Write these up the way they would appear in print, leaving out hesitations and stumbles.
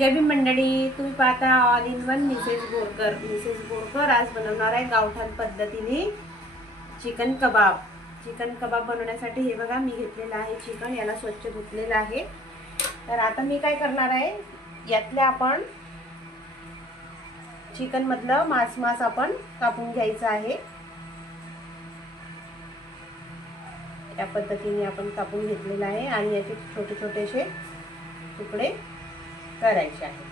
जय भीम मंडळी, तुम्ही पाहता all in one Mrs Borkar. Mrs Borkar आज बनवणार आहे गावठाण पद्धतीने चिकन कबाब। चिकन कबाब बनवण्यासाठी हे बघा मी घेतलेलं आहे चिकन, याला स्वच्छ धुतलेलं आहे। तर आता मी काय करणार आहे, यातले आपण चिकन मधलं मांस आपण कापून घ्यायचं आहे। या पद्धतीने आपण कापून घेतलेलं आहे आणि याचे छोटे छोटेसे तुकडे करायचे आहेत।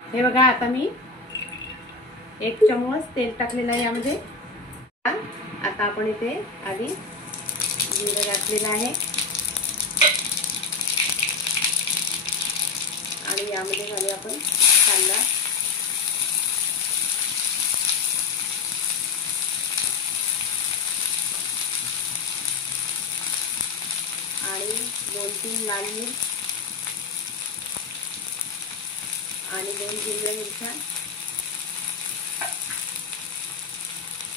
हे बघा आता मी 1 चम्मच तेल टाकलेलं आहे यामध्ये। आता आपण इथे आधी जिरं घातलेलं आहे आणि यामध्ये घालू आपण कांदा आणि 2-3 लाल मिर्च आणि 2 हिरव्या मिरच्या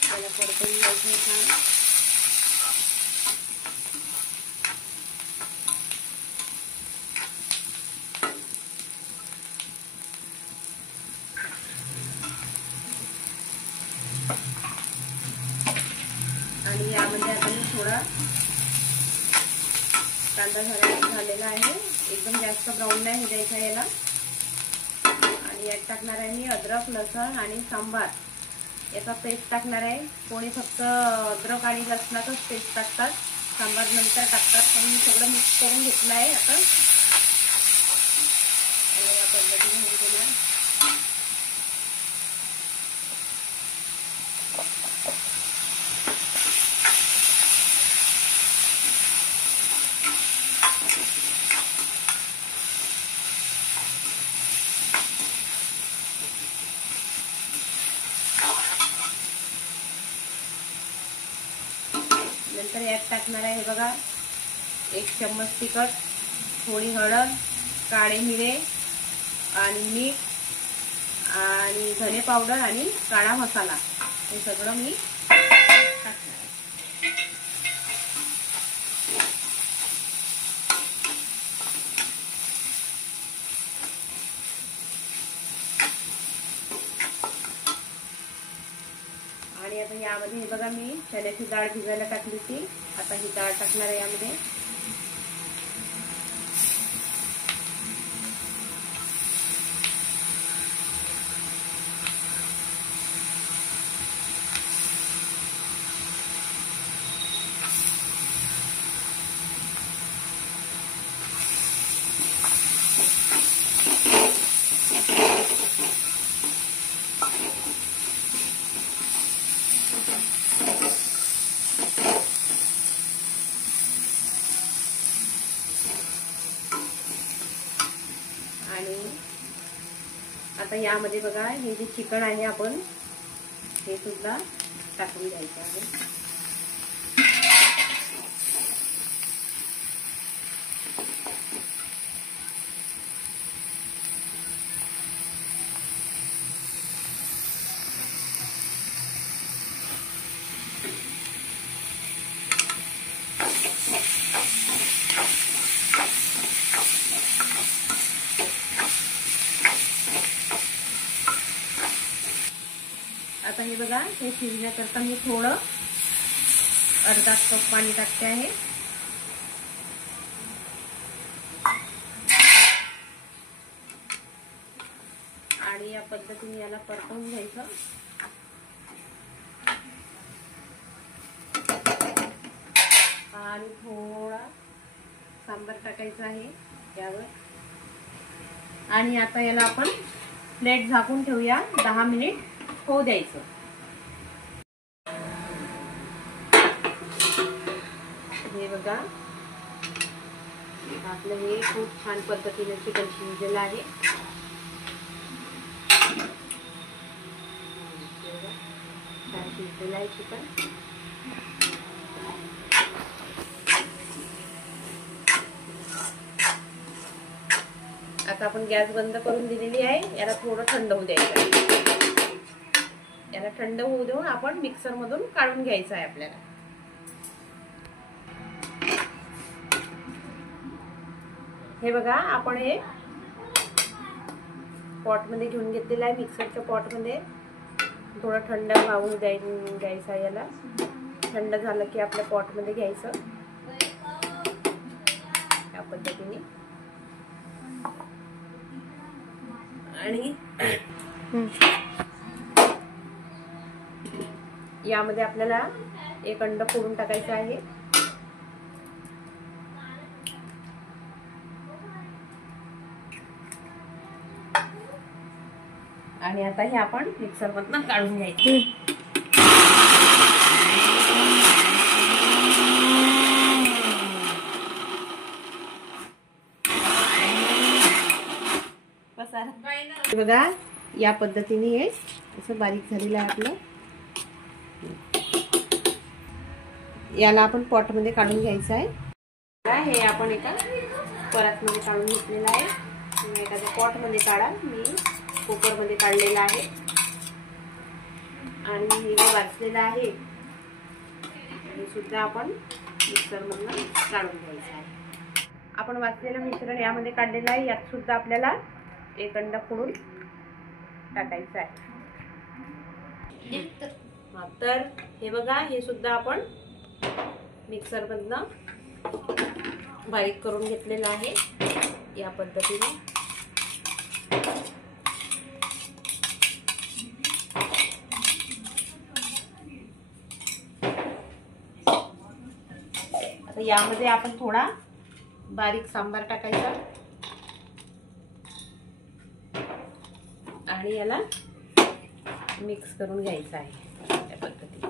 याला परतून घ्यायचं छान। आणि यामध्ये आता मी थोडा कांदा झालेला आहे, एकदम जास्त ब्राऊन नाही द्यायचा याला। आणि यात टाकणार आहे मी अद्रक, लसूण आणि सांबार याचा पेस्ट टाकणार आहे। कोणी फक्त अद्रक आणि लसणाचाच पेस्ट टाकतात, सांबार नंतर टाकतात, पण मी सगळं मिक्स करून घेतलं आहे। आता या पद्धतीने होऊ देणार। नंतर यात टाकणार आहे हे बघा 1 चम्मच तिखट, थोडी हळद, काळे मिरे आणि मीठ आणि धने पावडर आणि काळा मसाला, हे सगळं मी टाकणार आहे। आणि आता यामध्ये हे बघा मी चण्याची डाळ भिजायला टाकली होती, आता ही डाळ टाकणार आहे यामध्ये। आणि आता यामध्ये बघा हे जे चिकन आहे आपण हे सुद्धा टाकून घ्यायचं आहे। आता हे बघा हे शिजण्याकरता मी थोडं अर्धा कप पाणी टाकते आहे। आणि या पद्धतीने याला परतवून घ्यायचं। आणि थोडा सांबार टाकायचा आहे यावर। आणि आता याला आपण प्लेट झाकून ठेवूया, 10 मिनिट होऊ द्यायचं। हे बघा आपलं हे खूप छान पद्धतीने चिकन शिजलेलं आहे। शिजलेलं आहे चिकन। आता आपण गॅस बंद करून दिलेली आहे. याला थोडं थंड होऊ द्यायचं. याला थंड होऊ देऊन आपण मिक्सर मधून काढून घ्यायचं आहे आपल्याला. हे बघा, आपण हे पॉट मध्ये घेऊन घेतलेलं आहे. मिक्सरच्या पॉट मध्ये थोडं थंड व्हावून द्यायचं आहे. याला थंड झालं की आपल्या पॉट मध्ये घ्यायचं या पद्धतीने. आणि यामध्ये आपल्याला एक अंड फोडून टाकायचं आहे. आणि आता हे आपण मिक्सर मधून काढून घ्यायचं. बघा, या पद्धतीने हे असं बारीक झालेलं आहे आपलं. याला आपण पॉट मध्ये काढून घ्यायचं आहे. हे आपण एका परात मध्ये काढून घेतलेलं आहे. तुम्ही एखाद्या पॉट मध्ये काढा. मी कुकर मध्ये काढलेला आहे. आणि हे वाचलेलं आहे हे सुद्धा आपण मिक्सर मधून काढून घ्यायचं आहे. आपण वाचलेलं मिश्रण यामध्ये काढलेलं आहे. यात सुद्धा आपल्याला एक अंडा फोडून टाकायचं आहे. तर हे बघा, हे सुद्धा आपण मिक्सर मधनं बारीक करून घेतलेलं आहे या पद्धतीने. आता यामध्ये आपण थोडा बारीक सांबार टाकायचा आणि याला मिक्स करून घ्यायचं आहे या पद्धतीने.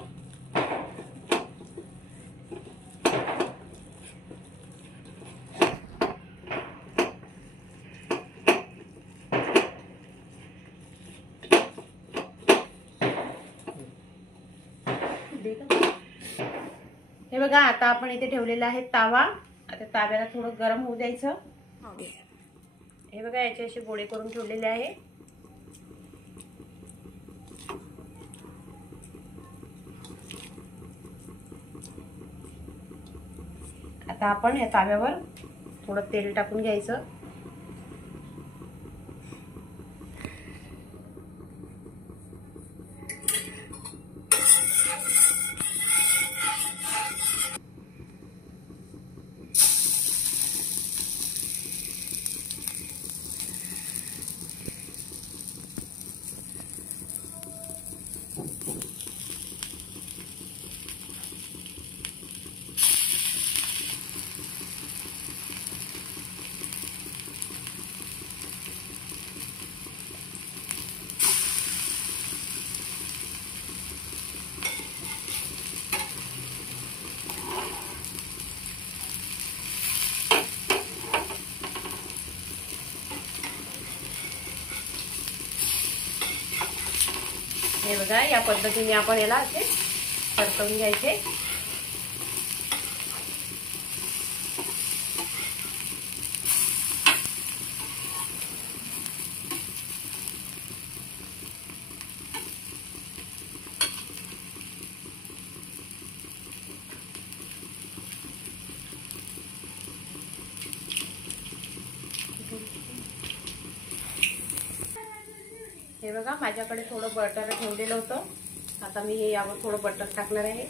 हे बघा, आता आपण इथे ठेवलेला आहे तावा. आता ताव्याला थोडं गरम होऊ द्यायचं. हे बघा, याचे असे गोळे करून ठेवलेले आहे. आता आपण या ताव्यावर थोडं तेल टाकून घ्यायचं. हे बघा, या पद्धतीने आपण याला असे परतवून घ्यायचे. हे बघा, माझ्याकडे थोडं बटर ठेवलेलं होतं. आता मी हे यावर थोडं बटर टाकणार आहे.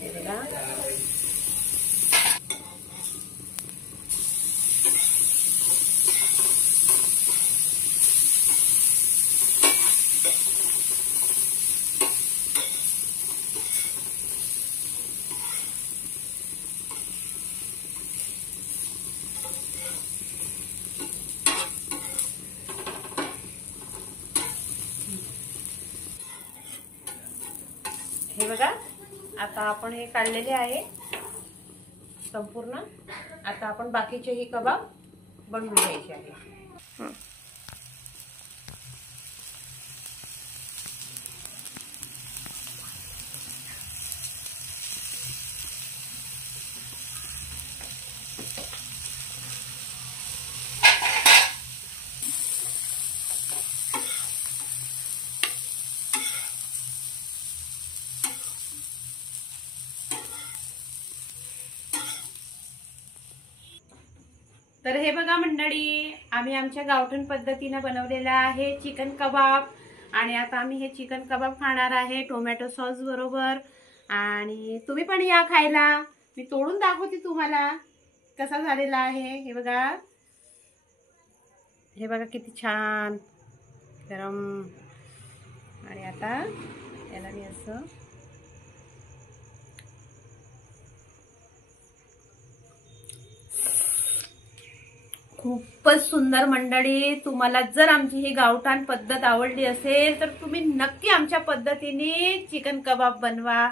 हे बघा, हे बघा, आता आपण हे काढलेले आहे संपूर्ण. आता आपण बाकीचेही कबाब बनवून घ्यायचे आहे. तर हे बघा मंडळी, आम्ही आमच्या गावठण पद्धतीने बनवलेला आहे चिकन कबाब. आणि आता आम्ही हे चिकन कबाब खाणार आहे टोमॅटो सॉस बरोबर. आणि तुम्ही पण या खायला. मी तोडून दाखवते तुम्हाला कसा झालेला आहे. हे बघा, हे बघा किती छान गरम. आणि आता याला मी असं खूपच सुंदर मंडळी. तुम्हाला जर आमची ही गावठाण पद्धत आवडली असेल तर तुम्ही नक्की आमच्या पद्धतीने चिकन कबाब बनवा.